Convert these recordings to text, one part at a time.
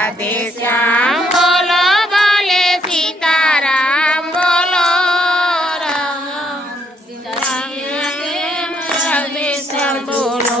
રાધે શ્યામ બોલો બોલે સીતારામ બોલો રામ. બોલો.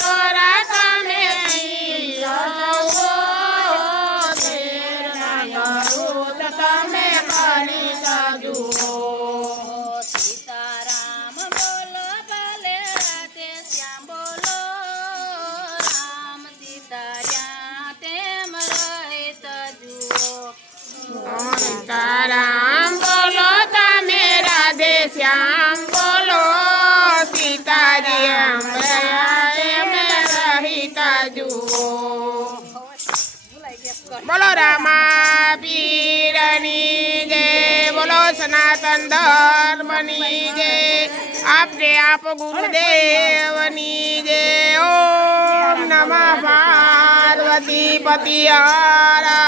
બોલો રામા પીરની જય, બોલો સનાતન ધર્મની જય, આપને આપ ગુરુદેવની જય. ઓમ નમઃ પાર્વતી પતિ હરા